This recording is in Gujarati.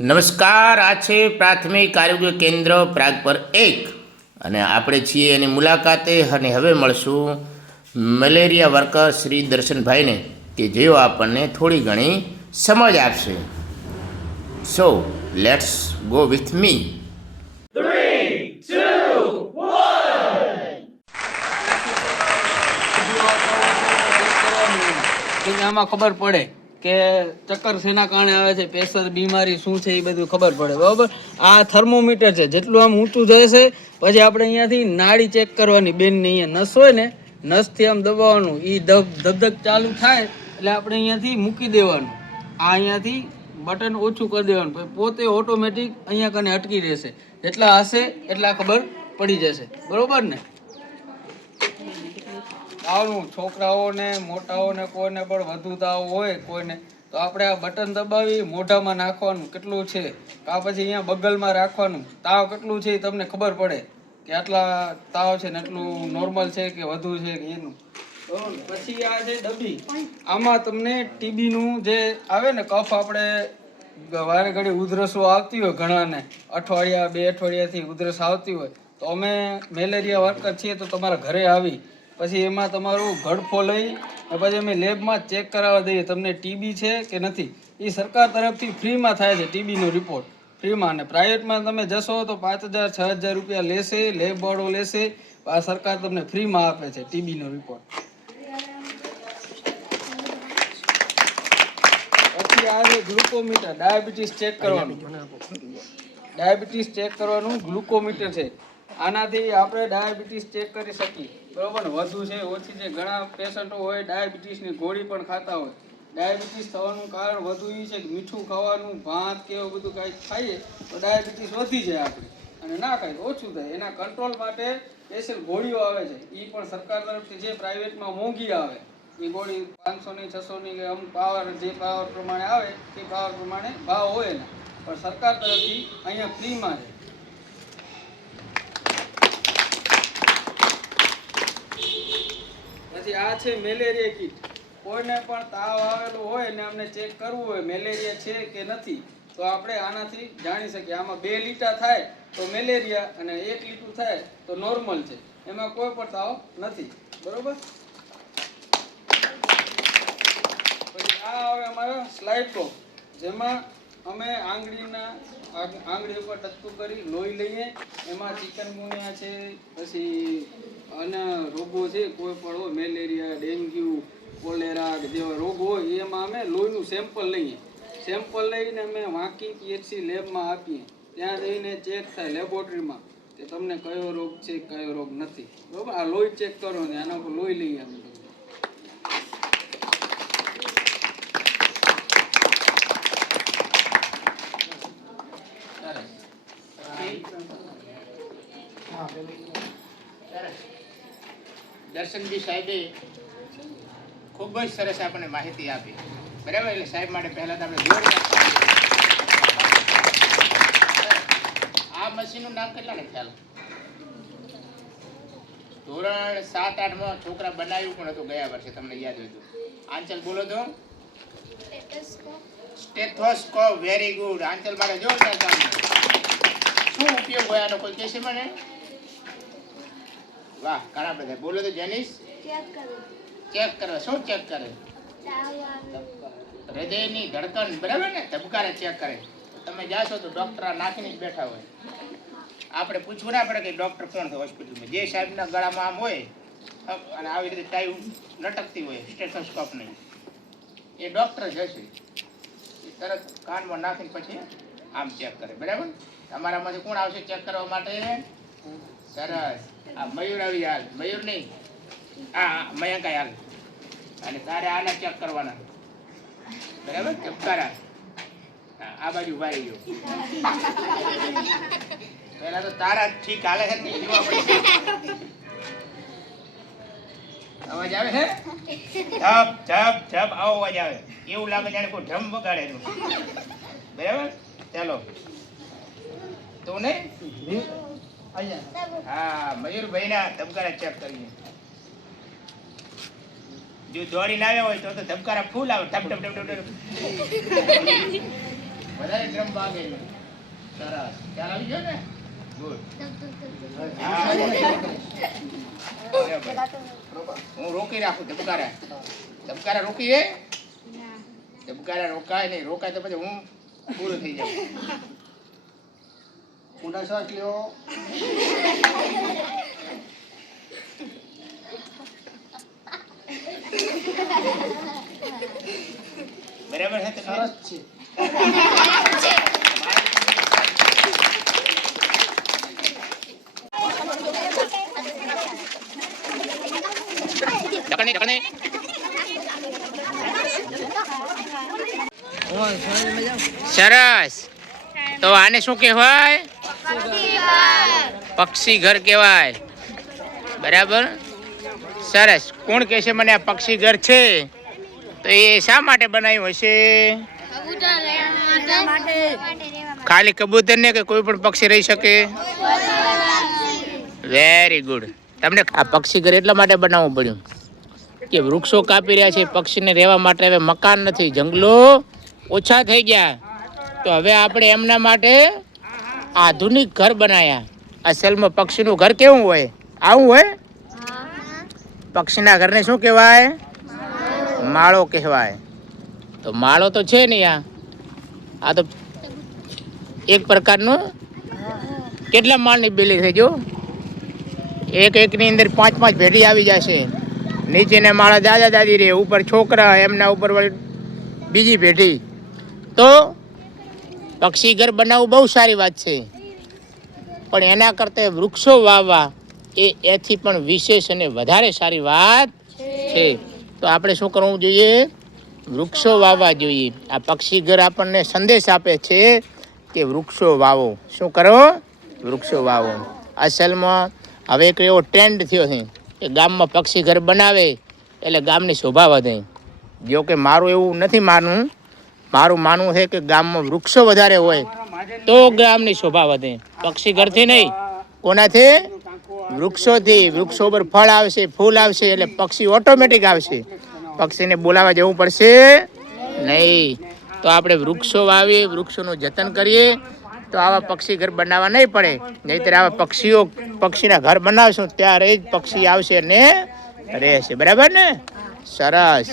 નમસ્કાર, આ છે પ્રાથમિક આરોગ્ય કેન્દ્ર પ્રાગપર 1 અને આપણે છીએ એની મુલાકાતે અને હવે મળશું મલેરિયા વર્કર શ્રી દર્શનભાઈને કે જેઓ આપણને થોડી ઘણી સમજ આપશે. So let's go with me. 3, 2, 1. આમાં ખબર પડે કે ચક્કર શેના કારણે આવે છે, પ્રેશર બીમારી શું છે એ બધું ખબર પડે. બરાબર. આ થર્મોમીટર છે, જેટલું આમ ઊંચું જશે પછી આપણે અહીંયાથી નાડી ચેક કરવાની. બેનની અહીંયા નસ હોય ને, નસથી આમ દબાવવાનું, એ ધબધક ચાલુ થાય એટલે આપણે અહીંયાથી મૂકી દેવાનું. આ અહીંયાથી બટન ઓછું કરી દેવાનું, પછી પોતે ઓટોમેટિક અહીંયા કને અટકી રહેશે. જેટલા હશે એટલા ખબર પડી જશે. બરોબર ને? તાવનું છોકરાઓને મોટાઓને કોઈને પણ વધુ તાવ હોય કોઈને, તો આપણે આ બટન દબાવી મોઢામાં નાખવાનું કેટલું છે, કાં પછી અહીંયા બગલમાં રાખવાનું. તાવ કેટલું છે એ તમને ખબર પડે કે આટલા તાવ છે ને એટલું નોર્મલ છે કે વધુ છે કે એનું. પછી આ છે ડબ્બી. આમાં તમને ટીબીનું જે આવે ને, કફ આપણે વારે ઘડી ઉધરસો આવતી હોય ઘણાને, અઠવાડિયા 2 અઠવાડિયાથી ઉધરસ આવતી હોય, તો અમે મેલેરિયા વર્કર છીએ તો તમારા ઘરે આવી પછી એમાં તમારું ગળફો લઈ પછી અમે લેબમાં ચેક કરાવવા દઈએ તમને ટીબી છે કે નથી. એ સરકાર તરફથી ફ્રીમાં થાય છે ટીબીનો રિપોર્ટ, ફ્રીમાં. અને પ્રાઇવેટમાં તમે જશો તો 5,000 6,000 રૂપિયા લેશે, લેબવાળો લેશે. આ સરકાર તમને ફ્રીમાં આપે છે ટીબીનો રિપોર્ટ. પછી આ છે ગ્લુકોમીટર, ડાયાબિટીસ ચેક કરવાનું. ડાયાબિટીસ ચેક કરવાનું ગ્લુકોમીટર છે. આનાથી આપણે ડાયાબિટીસ ચેક કરી શકીએ. બરોબર ને? વધુ છે ઓછી છે. ઘણા પેશન્ટો હોય ડાયાબિટીસની ગોળી પણ ખાતા હોય. ડાયાબિટીસ થવાનું કારણ વધુ એ છે કે મીઠું ખાવાનું, ભાત કે એવું બધું કાંઈક ખાઈએ તો ડાયાબિટીસ વધી જાય આપણી, અને ના ખાઈએ ઓછું થાય. એના કંટ્રોલ માટે સ્પેશિયલ ગોળીઓ આવે છે, એ પણ સરકાર તરફથી. જે પ્રાઇવેટમાં મોંઘી આવે એ ગોળી 500ની 600ની કે અમુક પાવર, જે પાવર પ્રમાણે આવે તે પાવર પ્રમાણે ભાવ હોય ને, પણ સરકાર તરફથી અહીંયા ફ્રીમાં છે. પછી આ છે મેલેરિયા કિટ. કોઈને પણ તાવ આવેલો હોય ને અમને ચેક કરવું હોય મેલેરિયા છે કે નથી, તો આપણે આનાથી જાણી શકીએ. આમાં 2 લીટા થાય તો મેલેરિયા અને 1 લીટું થાય તો નોર્મલ છે, એમાં કોઈ પણ તાવ નથી. બરોબર. પછી આ આવે અમારો સ્લાઇડ બોક્સ, જેમાં અમે આંગળી ઉપર ટચતું કરી લોહી લઈએ. એમાં ચિકનગુનિયા છે, પછી અને રોગો છે કોઈ પણ હોય, મેલેરિયા, ડેન્ગ્યુ, કોલેરા જેવા રોગો હોય, એમાં અમે લોહીનું સેમ્પલ લઈએ. સેમ્પલ લઈને અમે વાંકી પીએચસી લેબમાં આપીએ. ત્યાં જઈને ચેક થાય લેબોરેટરીમાં કે તમને કયો રોગ છે કયો રોગ નથી. બરાબર. આ લોહી ચેક કરો ને આના ઉપર લોહી લઈએ અમે. દર્શનજી સાહેબે ખૂબ જ સરસ આપણને માહિતી આપી. બરાબર. એટલે સાહેબ માટે પહેલાં તો આપણે જોર. આ મશીનનું નામ કેટલાને ખ્યાલ? ધોરણ 7-8માં છોકરા બનાવ્યું પણ હતું ગયા વર્ષે, તમને યાદ હોય તો. આંચલ બોલો તો. સ્ટેથોસ્કોપ. Very good. આંચલ માટે જોરદાર કામ. શું ઉપયોગ હોય આનો, કોઈ કહેશે મને? વાહ, ઘણા બધા. બોલો તો જેનિસ. ચેક કરવા. શું ચેક કરે? હૃદયની ધડકન. બરાબર ને? ધબકારા ચેક કરે. તમે જાશો તો ડોક્ટર નાખીને જ બેઠા હોય. આપણે પૂછવું ના પડે કે ડોક્ટર કોણ છે હોસ્પિટલમાં. જે સાહેબના ગળામાં આમ હોય અને આવી રીતે ટાઈ લટકતી હોય સ્ટેથોસ્કોપ નહીં, એ ડોક્ટર જ હશે. એ તરત કાનમાં નાખીને પછી આમ ચેક કરે. બરાબર. તમારામાંથી કોણ આવશે ચેક કરવા માટે? સરસ. આ મયુર આવી. હાલ મયુર નહીં, આ મયંક હાલ. અને તારે આને ચેક કરવાના. બરાબર. ચપકારા. આ બાજુ વારી ગયો. પહેલા તો તારા ઠીક હાલે છે ને જોવા પડશે. અવાજ આવે છે? ઝપ ઝપ ઝપ આવો અવાજ આવે. એવું લાગે જાણે કોઈ ડ્રમ વગાડે. બરાબર. ચાલો તો નહીં. હા, મયુરભાઈ ના ધબકારા ચેક કરીએ. જો દોડીને આવ્યા હોય તો ધબકારા ફૂલ આવે. ટપ ટપ ટપ ટપ. વધારે ડ્રમ વાગે નહીં. સરસ ખ્યાલ આવી ગયો ને ગુડ. હું રોકી રાખું ધબકારા. ધબકારા રોકી હે? ધબકારા રોકાય નહીં. રોકાય તો પછી હું પૂરું થઈ જાઉં. ઊંડા શ્વાસ લ્યો. બરાબર છે તમે? સરસ છે. ઢકણે ઢકણે. સરસ. તો આને શું કહેવાય? પક્ષી ઘર કહેવાય. બરાબર. સરસ. કોણ કહેશે મને આ પક્ષી ઘર છે તો એ શા માટે બનાવ્યું હશે? ખાલી કબૂતર ને કે કોઈ પણ પક્ષી રહી શકે? Very good. તમને આ પક્ષી ઘર એટલા માટે બનાવવું પડ્યું કે વૃક્ષો કાપી રહ્યા છે, પક્ષીને રહેવા માટે હવે મકાન નથી, જંગલો ઓછા થઈ ગયા, તો હવે આપણે એમના માટે આધુનિક ઘર બનાવ્યા. અસલમાં પક્ષીનું ઘર કેવું હોય? આવું હોય. પક્ષીના ઘરને શું કહેવાય? માળો કહેવાય. તો માળો તો છે ને આ તો એક પ્રકારનું કેટલા માળની બિલ્ડિંગ થઈ જો? એકની અંદર 5-5 ભેટી આવી જશે. નીચેને માળા દાદા દાદી રહે, ઉપર છોકરા, એમના ઉપર વળી બીજી ભેટી. તો પક્ષી ઘર બનાવવું બહુ સારી વાત છે, પણ એના કરતાં વૃક્ષો વાવવા એથી પણ વિશેષ અને વધારે સારી વાત છે. તો આપણે શું કરવું જોઈએ? વૃક્ષો વાવવા જોઈએ. આ પક્ષી ઘર આપણને સંદેશ આપે છે કે વૃક્ષો વાવો. શું કરો? વૃક્ષો વાવો. અસલમાં હવે એક એવો ટ્રેન્ડ થયો છે કે ગામમાં પક્ષી ઘર બનાવે એટલે ગામની શોભા વધે. જો કે મારું એવું નથી માનવું. મારું માનવું છે કે ગામમાં વૃક્ષો વધારે હોય તો ગામની શોભા વધે. પક્ષી ઘરથી નહીં. કોનાથી? વૃક્ષોથી. વૃક્ષો પર ફળ આવશે, ફૂલ આવશે એટલે પક્ષી ઓટોમેટિક આવશે. પક્ષીને બોલાવવા જવું પડશે નહીં. તો આપણે વૃક્ષો વાવીએ, વૃક્ષોનું જતન કરીએ તો આવા પક્ષી ઘર બનાવવા નહીં પડે. નહીંતર આવા પક્ષીના ઘર બનાવશું ત્યારે જ પક્ષી આવશે ને રહેશે. બરાબર ને? સરસ.